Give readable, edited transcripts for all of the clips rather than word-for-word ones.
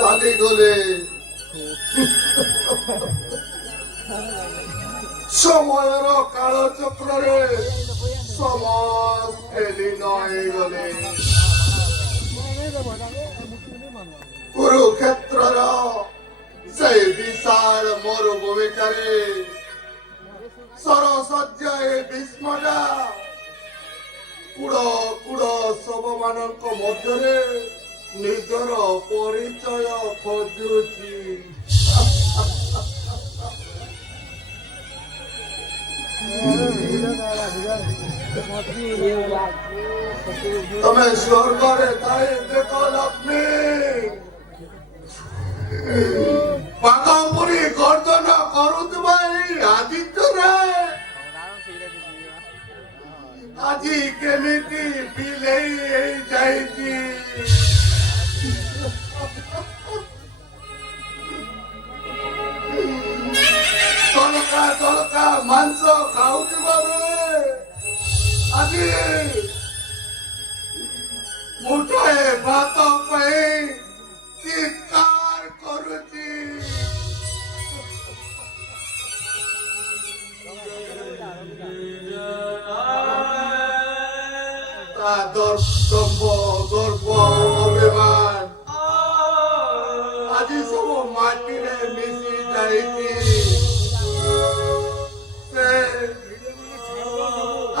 ଚାଲିଗଲେ ସମୟର କାଳଚକ୍ରରେ ସମସ୍ତେ ଲୀନ ହେଇଗଲେ। କୁରୁକ୍ଷେତ୍ରର ସେଇ ବିଶାଳ ମରୁଭୂମିଠାରେ ସରସଜ୍ଜା ଏ ଭୀଷ୍ମଟା କୁଡ଼ କୁଡ଼ ଶବମାନଙ୍କ ମଧ୍ୟରେ ନିଜର ପରିଚୟ ଖୋଜୁଛି। ତମେ ସ୍ୱର୍ଗରେ ଥାଇ ଦେଖ ଲକ୍ଷ୍ମୀ, ପାଖ ପରି ଗର୍ଜନ କରୁଥିବା ଏଇ ଆଦିତ୍ୟରେ ଆଜି କେମିତି ବିଲେଇ ହେଇଯାଇଛି। ତଳକା ତଳକା ମାଂସ ଖାଉଥିବା ବେଳେ ଆଜି ମୁଠାଏ ଭାତ ପାଇଁ ଚିତ୍କାର କରୁଛି। ତା ଦର୍ପ ଗର୍ବ ଅଭିମାନ ଆଜି ସବୁ ମାଟିରେ ମିଶି ଯାଇଛି।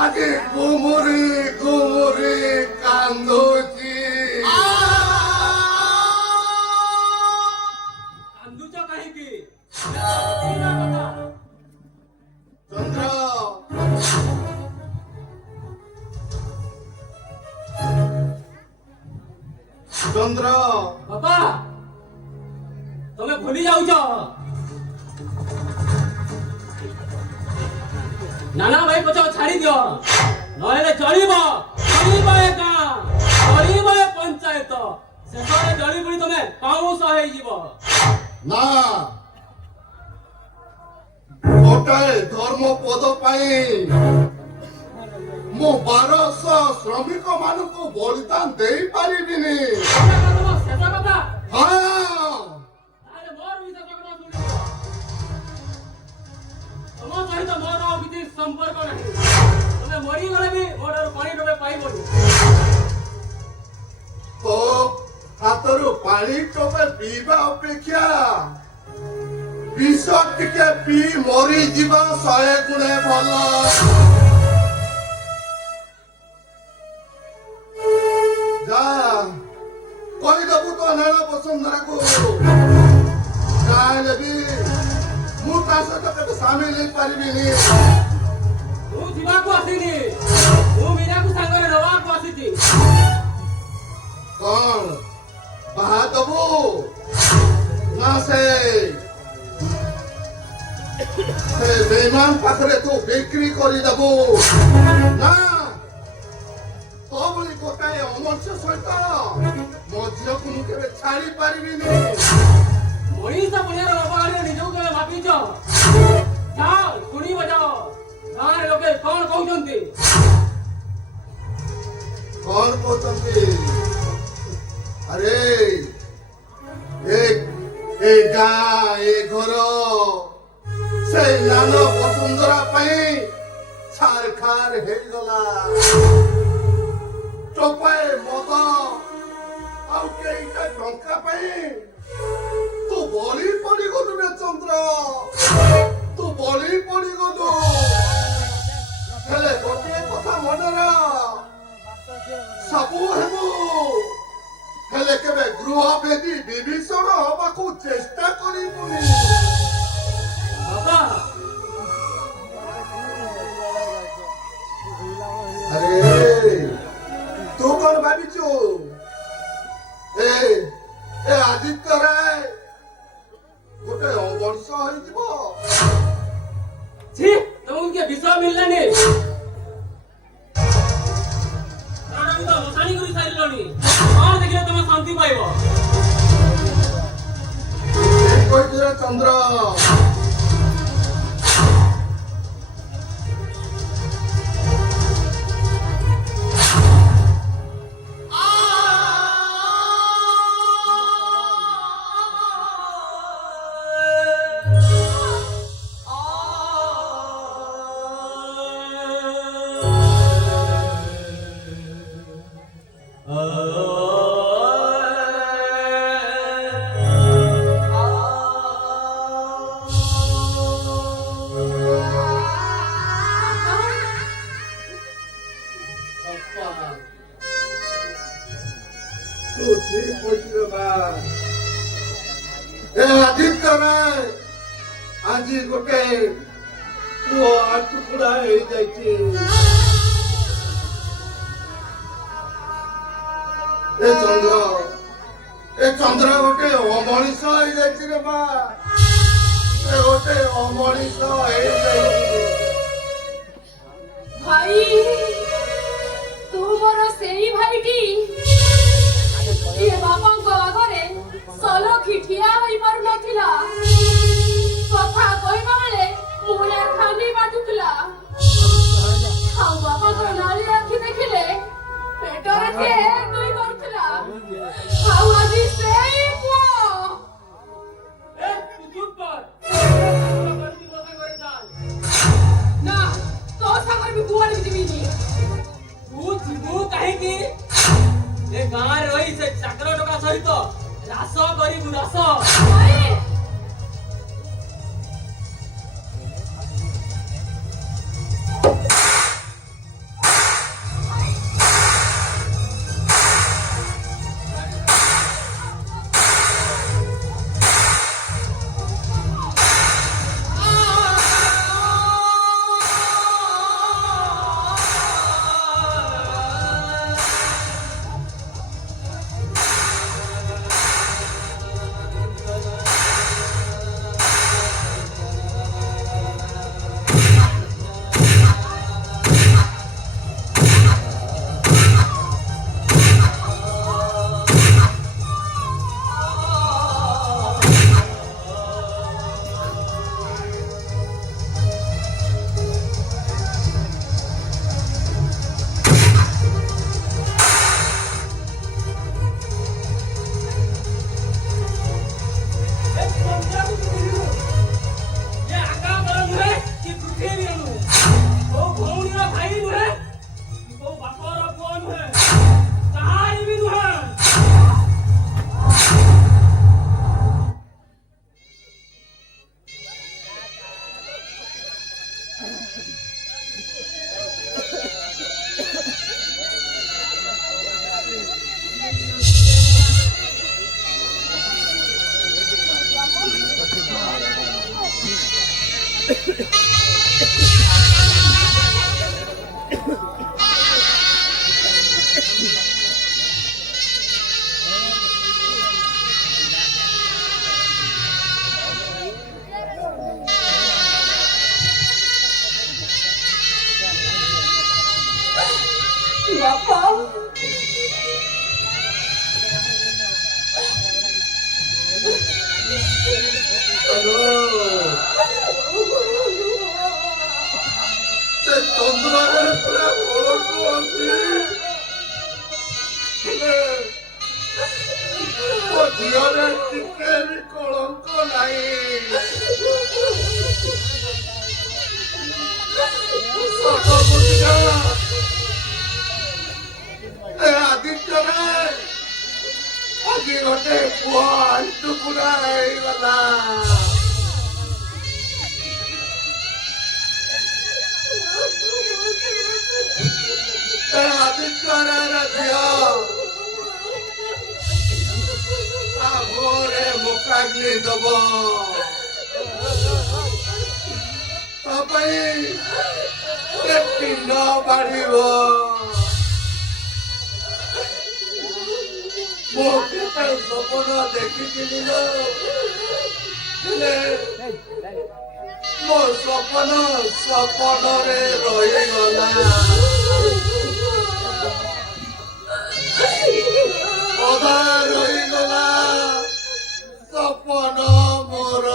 ଆଜି ଗୁମୁରି ଗୁମୁରି କାନ୍ଦୁଛି। କାନ୍ଦୁଛ କାହିଁକି? ଚନ୍ଦ୍ର ଚନ୍ଦ୍ର ବାପା, ତମେ ଭୁଲି ଯାଉଛ। ନାନା ଭାଇ ପଛ ଛାଡ଼ି ଦିଅ, ନହେଲେ ଚଳିବ ଏକା, ଚଳିବ ଏ ପଞ୍ଚାୟତ। ଶେଷରେ ଜଳି ବୁଡ଼ି ତମେ ପାଉଁଶ ହେଇଯିବ। ନା, ଗୋଟାଏ ଧର୍ମ ପଦ ପାଇଁ ମୁଁ 1200 ଶ୍ରମିକ ମାନଙ୍କୁ ବଳିଦାନ ଦେଇପାରିବିନି। ଶେଷ କଥା। ହଁ, ତାହେଲେ ମୋର ବି ଶେଷ କଥା ଶୁଣିବ। ତମ ସହିତ ମୋର ଆଉ କିଛି ସମ୍ପର୍କ ନାହିଁ। ତମେ ମରିଗଲେ ବି ମୋର ପାଣି ଟୋପେ ପାଇବନି। ତୋ ହାତରୁ ପାଣି ଟୋପେ ପିଇବା ଅପେକ୍ଷା ବିଷ ଟିକେ ପିଇ ମରିଯିବା 100 ଗୁଣେ ଭଲ। ଯା କହିଦବୁ ତ ନାଳ ବସୁନ୍ଧରାକୁ, ଯାହେଲେ ବି ମୁଁ ତା ସହିତ କେବେ ସାମିଲ ହେଇପାରିବିନି। ମୁଁ ଯିବାକୁ ଆସିନି, ମୁଁ ମୀରାକୁ ସାଙ୍ଗରେ ନେବାକୁ ଆସିଛି। କଣ ବାହା ଦବୁ ନା ସେ ବେଇମାନ ପାଖରେ ତୁ ବିକ୍ରି କରିଦେବୁ? ନା, ତୋ ଭଳି ଗୋଟାଏ ଅମର୍ଷ ସହିତ ମୋ ଝିଅକୁ ମୁଁ କେବେ ଛାଡ଼ି ପାରିବିନି। ମଣିଷ ପୁଣିଆର ଅପରାଧରେ ନିଜକୁ କେବେ ଭାବିଛ? ଯାଅ ଶୁଣିବ, ଯାଅ ଗାଁରେ ଲୋକେ କଣ କହୁଛନ୍ତି। କଣ କହୁଛନ୍ତି? ଆରେ ଏ ଗାଁ ଏ ଘର ସେଇ ନାନ ବସୁନ୍ଧରା ପାଇଁ ଛାରଖାର ହେଇଗଲା। ଟୋପାଏ ମଦ ଆଉ କେଇଟା ଟଙ୍କା ପାଇଁ ତୁ ବଳି ପଡ଼ିଗଲୁ ରେ ଚନ୍ଦ୍ର, ତୁ ବଳି ପଡ଼ିଗଲୁ। ହେଲେ ଗୋଟିଏ କଥା ମନେ ରଖ, ସବୁ ହେବୁ ହେଲେ କେବେ ଗୃହଭେଦୀ ବିଭୀଷଣ ହବାକୁ ଚେଷ୍ଟା କରିବୁନି। ବାପା, ଆରେ ତୁ କଣ ଭାବିଛୁ? ଏ ଆଦିତ୍ୟ ରାୟ ଗୋଟେ ଅବର୍ଷ ହେଇଯିବ। छी, ତମକୁ କିଏ ବିଷ ମିଳିଲାନି? ପ୍ରାଣକୁ ତ ମଶାଣି କରି ସାରିଲଣି। କଣ ଦେଖିଲେ ତମେ ଶାନ୍ତି ପାଇବ? କହିଛୁ ରେ ଚନ୍ଦ୍ର। ଏ ଆଦିତ୍ୟରେ ଆଜି ଗୋଟେ ପୁଅ ଟୁକୁଡ଼ା ହେଇଯାଇଛି। ଏ ଚନ୍ଦ୍ର ଗୋଟେ ଅମଣିଷ ହେଇଯାଇଛି ରେ ମା। ଏ ଗୋଟେ ଅମଣିଷ ହେଇଯାଇଛି। ଭାଇ ତୁ ମୋର ସେଇ ଭାଇଟି ଯିଏ ବାପାଙ୍କ ଆଗରେ ସଲଖି ଠିଆ ହୋଇପାରୁନଥିଲା, କଥା କହିବା ବେଳେ ମୁହଁରେ ଖାଲି ବାଜୁଥିଲା, ଆଉ ବାପାଙ୍କ ନାଲି ଆଖି ଦେଖିଲେ ପେଟରେ ଦୁଇ କରୁଥିଲା। ଆଉ ଆଜି ସେଇ ପୁଅ ଏ ତୁ ଚୁପ କର। ନା ତୋ ସାଙ୍ଗରେ ବି କୁଆଡ଼େ ବି ଯିବିନି। ତୁ ଯିବୁ କାହିଁକି? ଏ ଗାଁରେ ରହି ସେ ଚାକର ଟୋକା ସହିତ ରାସ କରିବୁ, ରାସ। ଭାଇ ବାପା ସେ ଚନ୍ଦ୍ରରେ ପୁରା କଳଙ୍କୁ ଅଛି। ମୋ ଝିଅରେ ଟିକେ ବି କଳଙ୍କ ନାହିଁ। ସତ ବୁଝିଲା ଏ ଆଦିତ୍ୟରେ ଆଜି ଗୋଟେ ପୁଅ ଟୁକୁଡ଼ା ହେଇଗଲା। ଏ ଆଦିତ୍ୟରେ ଝିଅ ତା ଘରେ ମୁକାଗ୍ନି ଦବ। ତା ପାଇଁ ସେ ପିଣ୍ଡ ବାଢିବ। ମୁଁ କେତେ ସ୍ୱପ୍ନ ଦେଖିଥିଲି ଲୋ, ହେଲେ ମୋ ସ୍ୱପ୍ନରେ ରହିଗଲା। ଅଧା ରହିଗଲା ସ୍ୱପ୍ନ ମୋର।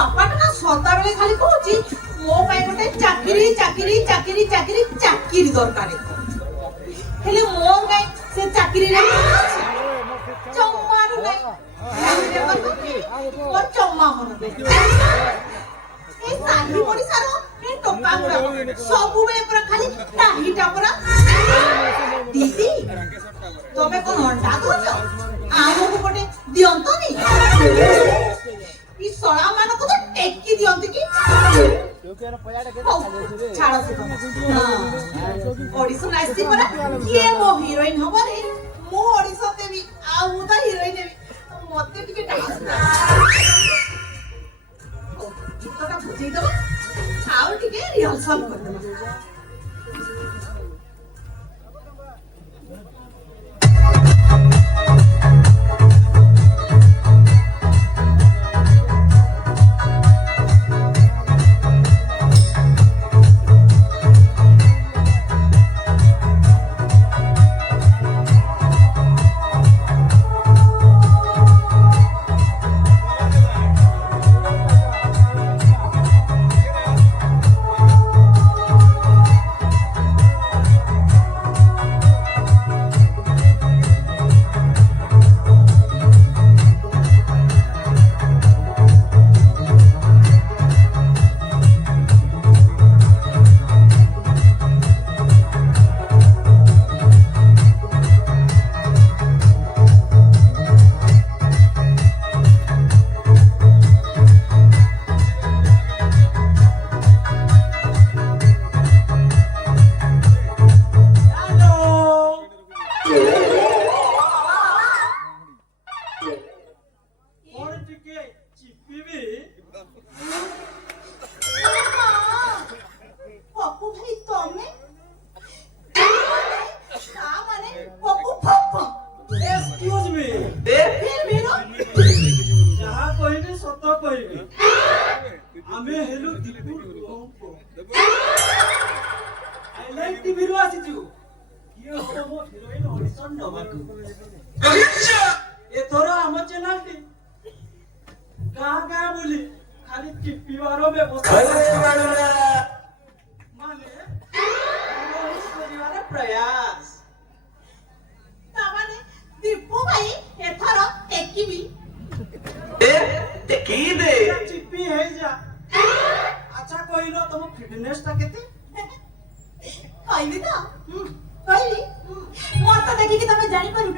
ବାପାଟା ନା ସଦାବେଳେ ଖାଲି କହୁଛି ମୋ ପାଇଁ ଗୋଟେ ଚାକିରି ଚାକିରି ଚାକିରି ଚାକିରି ଚାକିରି ଦରକାର ହେଲେ ମୋ କାଇଁ ସେ ଚାକିରିରେ ଚମ୍ମାରୁ ନାହିଁ ମୋ ଚମ୍ମା ମନ ଏ ସାହି ପଡ଼ିଶାର ଏ ଟୋକା ଗୁଡାକ ସବୁବେଳେ ପୁରା ଖାଲି ଟାହିଟା ପୁରା ଦିଦି ତମେ କଣ ଅଣ୍ଡା ଦଉଛ ଆମକୁ ଗୋଟେ ଦିଅନ୍ତନି ଇ ଶଳା ମାନଙ୍କୁ ତ ଟେକି ଦିଅନ୍ତି କି ଛାଡ଼ ସେ ଅଡିସନ ଆସିଛି ପରା କିଏ ମୋ ହିରୋଇନ ହବ ରେ ମୁଁ ଅଡିସନ ଦେବି ଆଉ ମୁଁ ତ ହିରୋଇନ ଦେବି ମତେ ଟିକେ ଗୀତଟା ବୁଝେଇଦବା ଆଉ ଟିକେ ରିହର୍ସଲ କରିଦବା एथर आम चैनल गाँ गाँ बोली खाली टिपिबार व्यवस्था माने प्रयास तामाने दीपू भाई एथर टेकीबी टेकी दे चिप्पी है जा अच्छा कहिलो तुम फिटनेस ता केते कहबी तो कहबी मोर तो देखि कि तमे जानि पारु न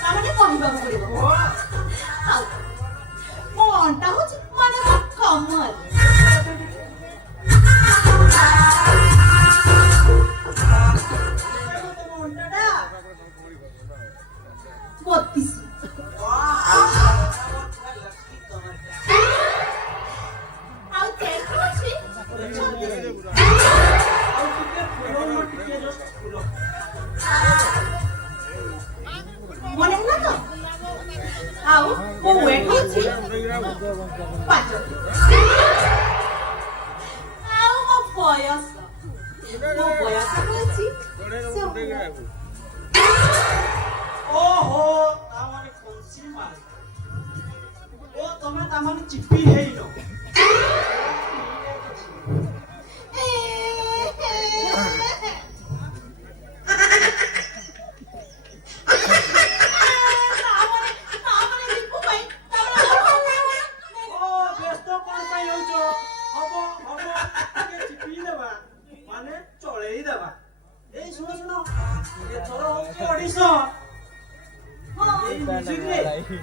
तामाने कहबा पड़िबो मो अंटा हो माने मो कमर बत्तीस मने ना तो आओ वो वेट होची पाँच आओ मो बयस होची ओहो तामाने कोनसी मार ओ तमे तामाने चिप्पी हेइनो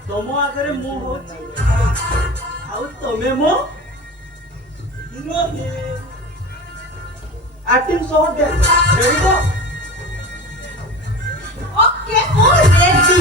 तुम आगे मु होची आउ तमे मो हिरोइन एक्टिंग सो दे रेडी तो ओके ओ रेडी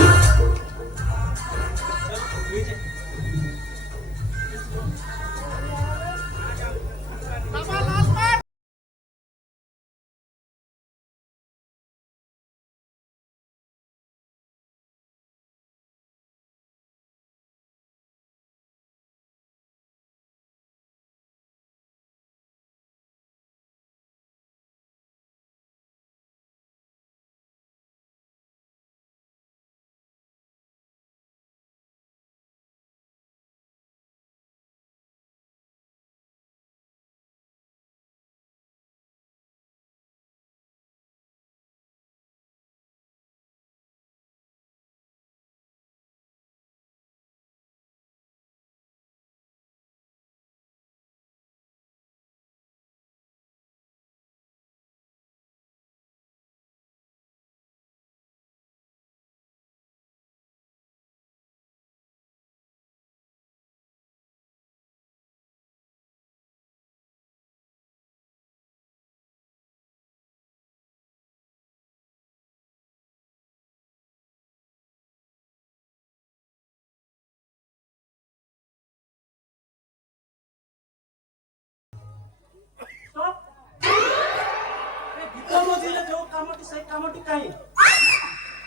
କାମଟି ସେଇ କାମଟି କାହିଁ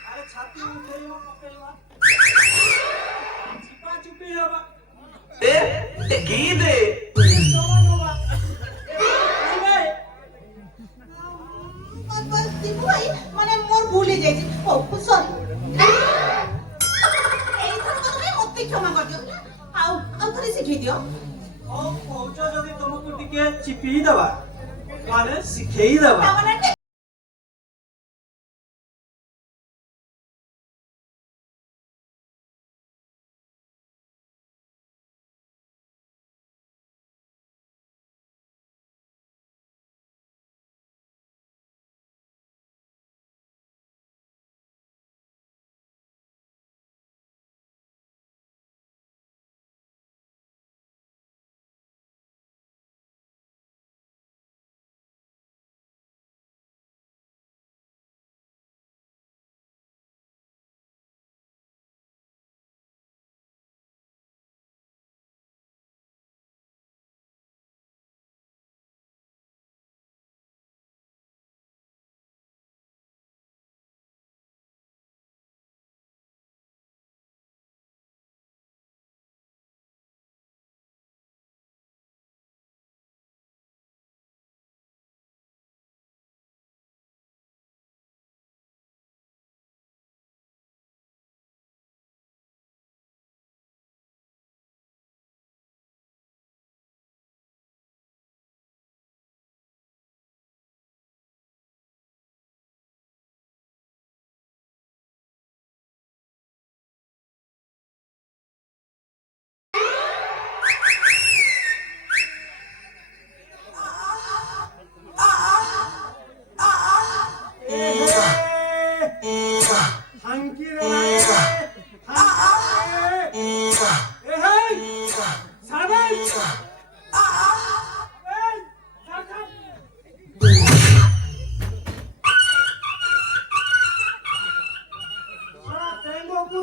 ଆରେ ଛାତି ଉଠେଇବା ପକେଇବା ଚିପା ଚୁପି ହେବା ଦୀପୁ ଭାଇ ମାନେ ମୋର ଭୁଲ ହେଇଯାଇଛି ସରି ଏଇଥର ତମେ ମତେ କ୍ଷମା କରିଦିଅ ଆଉ ଥରେ ଶିଖେଇ ଦିଅ କହୁଛ ଯଦି ତମକୁ ଟିକେ ଚିପି ଦେବା ମାନେ ଶିଖେଇ ଦେବା ତାମାନେ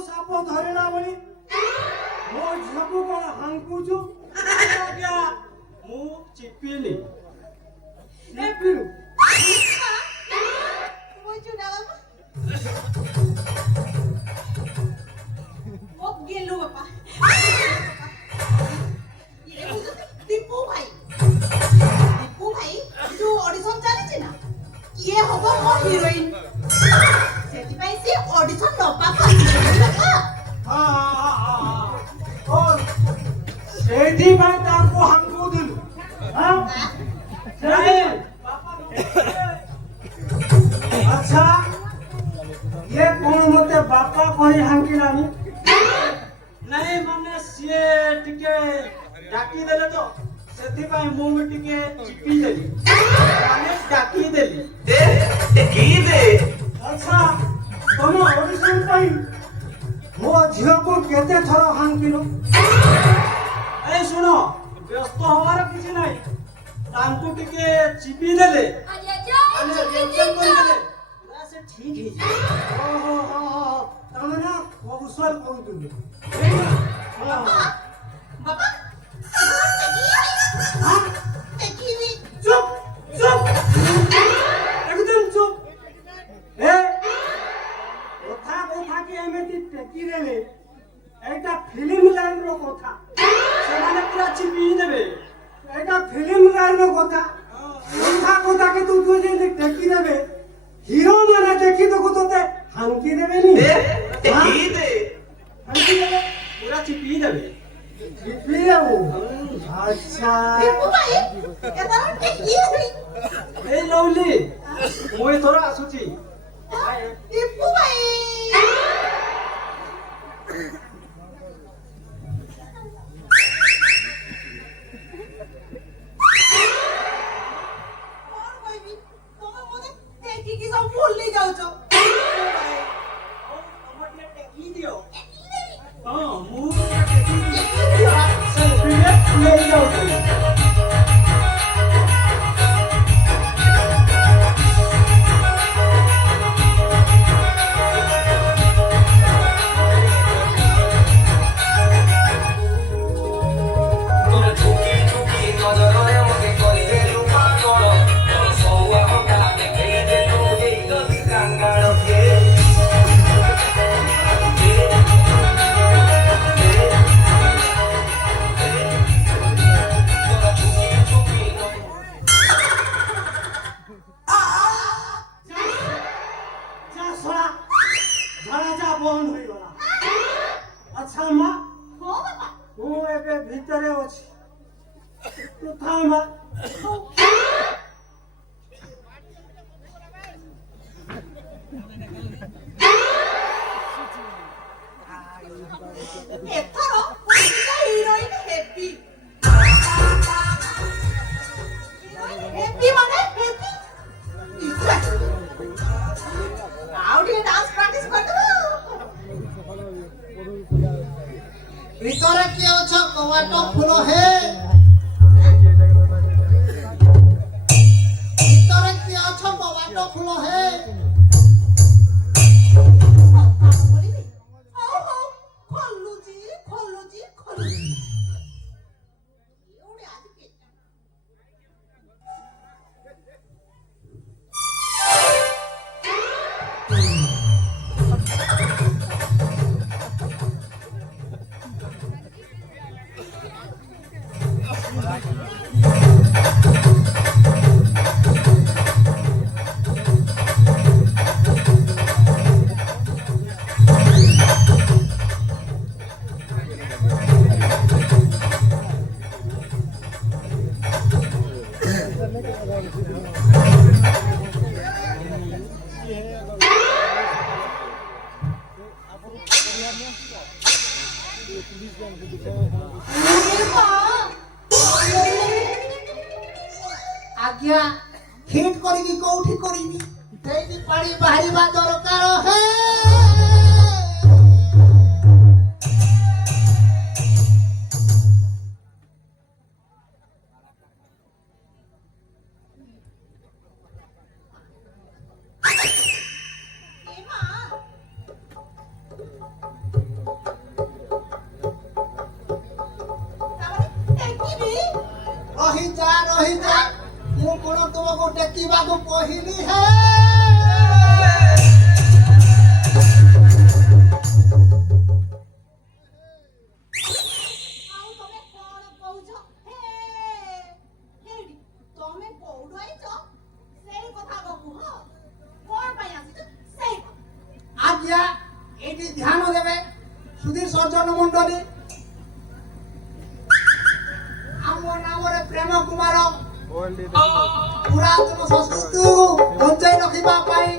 ସାପ ଧରିଲା ବୋଲି ମୋ ଝିଅକୁ କଣ ହାଙ୍କୁଛୁ ଆଜ୍ଞା ମୁଁ ଚିପିଲି ଚିପିଲୁ गेलो बापा दीपू भाई जो ऑडिशन चली ना किए होबो मो हीरोइन सेति भाई से ऑडिशन नपा सेठी भाई ताको हमको दिलु हां अच्छा ये कौन मते बापा कहि हांकिलानी नहीं माने से टिके डाकी देले तो सेति भाई मु में टिके चिपी देली माने डाकी देली की दे अच्छा तुम ऑडिशन पाई मो झियो को केते थरो हांकिलो ए सुनो व्यस्त होवार किछि नाही तांको टिके चिपी देले आने रिएक्शन कर देले पूरा से ठीक है जी ओहो हो तमना कौशल कोन दुनी बाबा हां देखिवी चुप चुप एकदम चुप ए কথা কি এমতি টেকি দেলে এইটা ফিল্ম লাইন র কথা সেমানে পুরা চিপি দেবে এইটা ফিল্ম লাইন র কথা কথা কে তুই তুই যে টেকি দেবে হিরো মানে দেখি তো তোতে হাঙ্কি দেবে নি টেকি দে হাঙ্কি দেবে পুরা চিপি দেবে চিপি দেবো আচ্ছা दीपू भाई केदार टेकी এই লউলি মই তোরা আসুছি दीपू भाई और कोई भी तुम मुझे टेकी की सब भूल नहीं जाओ छो আমাকে টেকি দিও हां मु टेकी दियो सेल्फी ले जाओ ଆଚ୍ଛା ମା ହଁ ବାପା ମୁଁ ଏବେ ଭିତରେ ଅଛି ତୁ ଥା ମା ଏଥର ହିରୋଇନ ହେବି ହେବି ମାନେ ହେବି ଆଉ ଟିକେ ଡାନ୍ସ ପ୍ରାକ୍ଟିସ କରିଦେବୁ ভিতরে কি অছ কবাট খুলো হে ভিতরে কি অছ কবাট খুলো হে ଖୋଲୁଛି ଖୋଲୁଛି ଖୋଲୁଛି ଏଉଡେ ଆଜି আজ্ঞা হিট করিকি কোউঠি করিবি সেইটি পাড়ি বাহারিবা দরকার হে রহি যা ମୁଁ କଣ ତୁମକୁ ଟେକିବାକୁ କହିଲି ହେ ଆଉ ତମେ କଣ କହୁଛ ହେ ହେଡି ତମେ କୋଉଠୁ ଆଇଛ ସେଇ କଥା କୁହ କଣ ପାଇଁ ଆସିଛ ସେଇ ଆଜ୍ଞା ଏଠି ଧ୍ୟାନ ଦେବେ ସୁଧୀର ସର୍ଜନ ମଣ୍ଡଳୀ ଆମ ନାମରେ ପ୍ରେମ କୁମାର ପୁରାତନ ସଂସ୍କୃତିକୁ ବଞ୍ଚାଇ ରଖିବା ପାଇଁ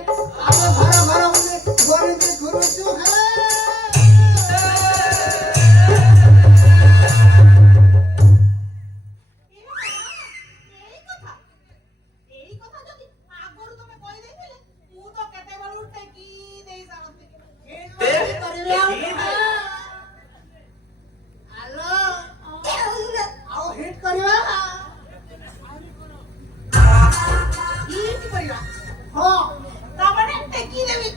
ଆମେ ଘର ଘର ବୁଲି ଗରିବି ଘୁରୁଛୁ ଏଇ କଥା ଯଦି ଆଗରୁ ତମେ କହିଦେଇଥିଲେ ମୁଁ ତ କେତେବେଳୁ ଟେକି ଦେଇ ସାରନ୍ତି ଆଉ ହିଟ୍ କରିବା ହିଟ୍ କରିବା ହଁ ତାମାନେ ଟେକି ଦେବି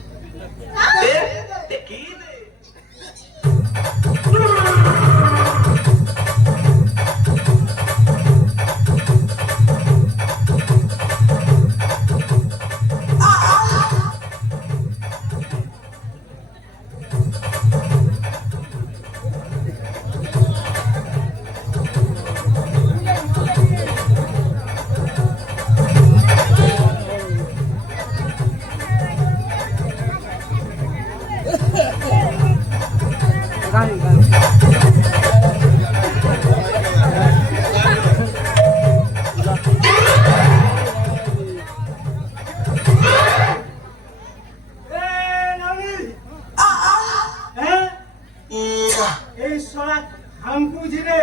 এই সড়ক হামকু জিরে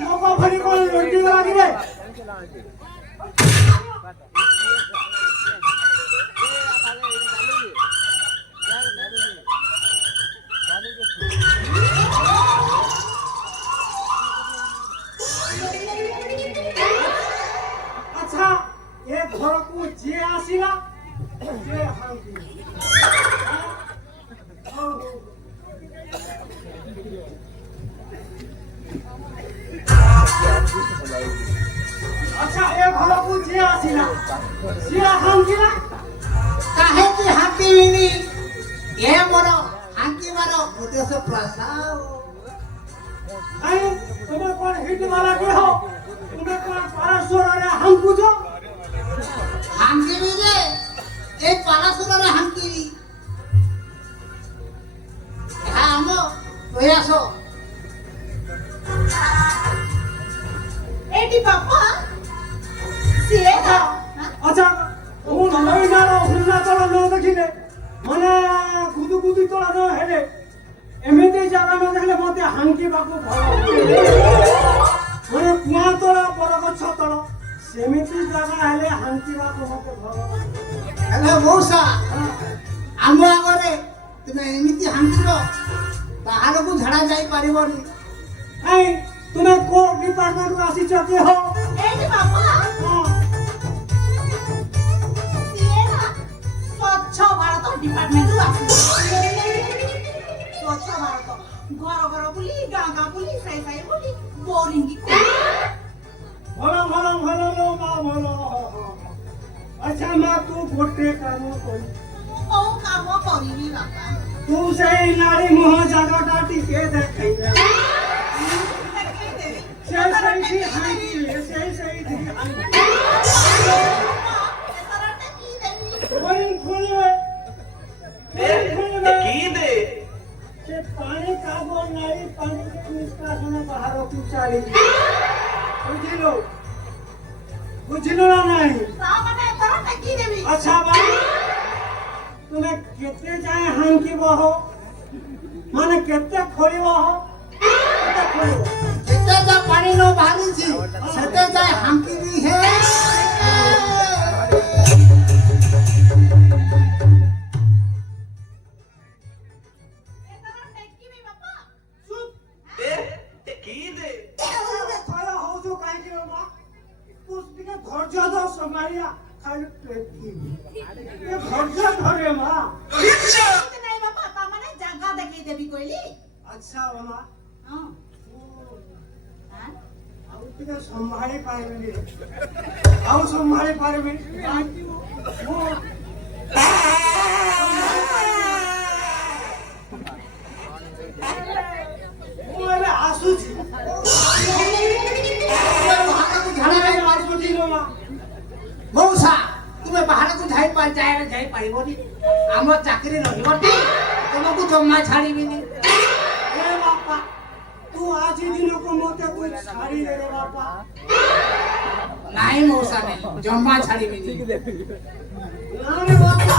মকো ভরি কোন লড়কি লাগিরে আচ্ছা এ ঘরকু যে আসিলা যে হামকু আচ্ছা এ ঘরকু যে আসিলা সে হামকিলা କାହିଁକି ହାଙ୍କିବିନି ଏ ମୋର ହାଙ୍କିବାର ଉଦ୍ଦେଶ୍ୟ ପ୍ରସାଦ আই তুমি কোন হিট মারা কি হো तुमे कोन पारासुर रे हमकुछ হাঙ্কিবি রে এই পালাসুরে হাঙ্কিবি হ্যাঁ আমো তুই আসো এটি বাবা সিয়ে না আচ্ছা ও নই নারো হুন্না তলা ন দেখিলে মানে গুদু গুদু তলা ন হেলে এমিতে জায়গা ন দেখলে মতে হাঙ্কি বাকু ভাল মানে কুয়া তলা বড় গছ তলা সেমিতি জায়গা হেলে হাঙ্কি বাকু মতে ভাল হ্যালো মৌসা ଆମ ଆଗରେ ତୁମେ ଏମିତି ହାଙ୍କିବ ବାହାରକୁ ଝାଡ଼ା ଯାଇପାରିବନି এই তুমি কোন ডিপার্টমেন্টରୁ ଆସିଛ କି ho ଏଠି ବାବା ସିଏ ନା ସ୍ୱଚ୍ଛ ଭାରତ ଡିପାର୍ଟମେଣ୍ଟରୁ ଆସିଛି ସ୍ୱଚ୍ଛ ଭାରତ ଘର ଘର ବୁଲି ଗାଁ ଗାଁ ବୁଲି ସାଇ ସାଇ ବୁଲି ବୋରିଙ୍ଗି ଭଲ ଭଲ ଭଲ ଲୋ ମା ଭଲ ଆଚ୍ଛା ମା ତୁ ଗୋଟେ କାମ କର କୋଉ କାମ କରିବି ବାବା ତୁ ସେଇ ନାରୀ ମୁହଁ ଜାଗାଟା ଟିକେ ଦେଖେଇଲେ ସେଇଠି ହାଙ୍କିଲେ ସେଇଠି ହାଙ୍କିଲେ ବୋରିଂ ଖୋଲିବେ ସେ ପାଣି କାବ ନାଳି ପାଣି ନିଷ୍କାସନ ବାହାରକୁ ଚାଲିଛି ବୁଝିଲୁ ନା ନାହିଁ ଆଚ୍ଛା ଭାଇ ତୁମେ କେତେ ଯାଏ ହାଙ୍କିବ ହୋ ମାନେ କେତେ ଖୋଳିବ ହୋ କେତେ ଖୋଳିବ ଯେତେ ଯା ପାଣି ନ ବାହାରିଛି ସେତେ ଯାଏ ହାଙ୍କିବି ହେ ଖୋଳ ହଉଛୁ କାହିଁକି ରେ ମା ତୁ ଟିକେ ଧୈର୍ଯ୍ୟ ଧର ସମାଳିଆ ଖାଲି ଟେକିବି ଧୈର୍ଯ୍ୟ ଧରେ ମା ନାଇଁ ବାପା ତାମାନେ ଜାଗା ଦେଖେଇ ଦେବି କହିଲି ଆଚ୍ଛା ମା ହଁ ଆଉ ଟିକେ ସମ୍ଭାଳି ପାରିବିନି ଆଉ ସମ୍ଭାଳି ପାରିବିନି ମୁଁ ଏବେ ଆସୁଛି ବାହାରକୁ ଝାଡ଼ା ଯାଇପାରିବନି ମଉସା ତୁମେ ବାହାରକୁ ଯାଇପାରିବନି ଆମ ଚାକିରି ରହିବନି ତୁମକୁ ଜମା ଛାଡ଼ିବିନି ଏ ବାପା ତୁ ଆଜି ଦିନକୁ ମତେ ତୁ ଛାଡ଼ିଦେଲେ ବାପା ନାଇଁ ମଉସା ନାଇଁ ଜମା ଛାଡ଼ିବିନି ନାରେ ବାପା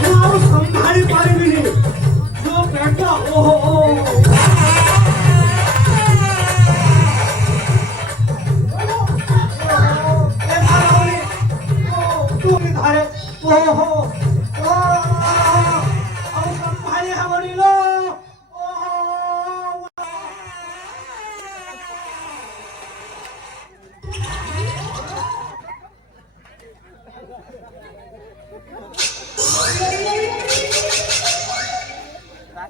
ମୁଁ ଆଉ ସମ୍ଭାଳି ପାରିବିନି ମୋ ପେଟ ଓହୋ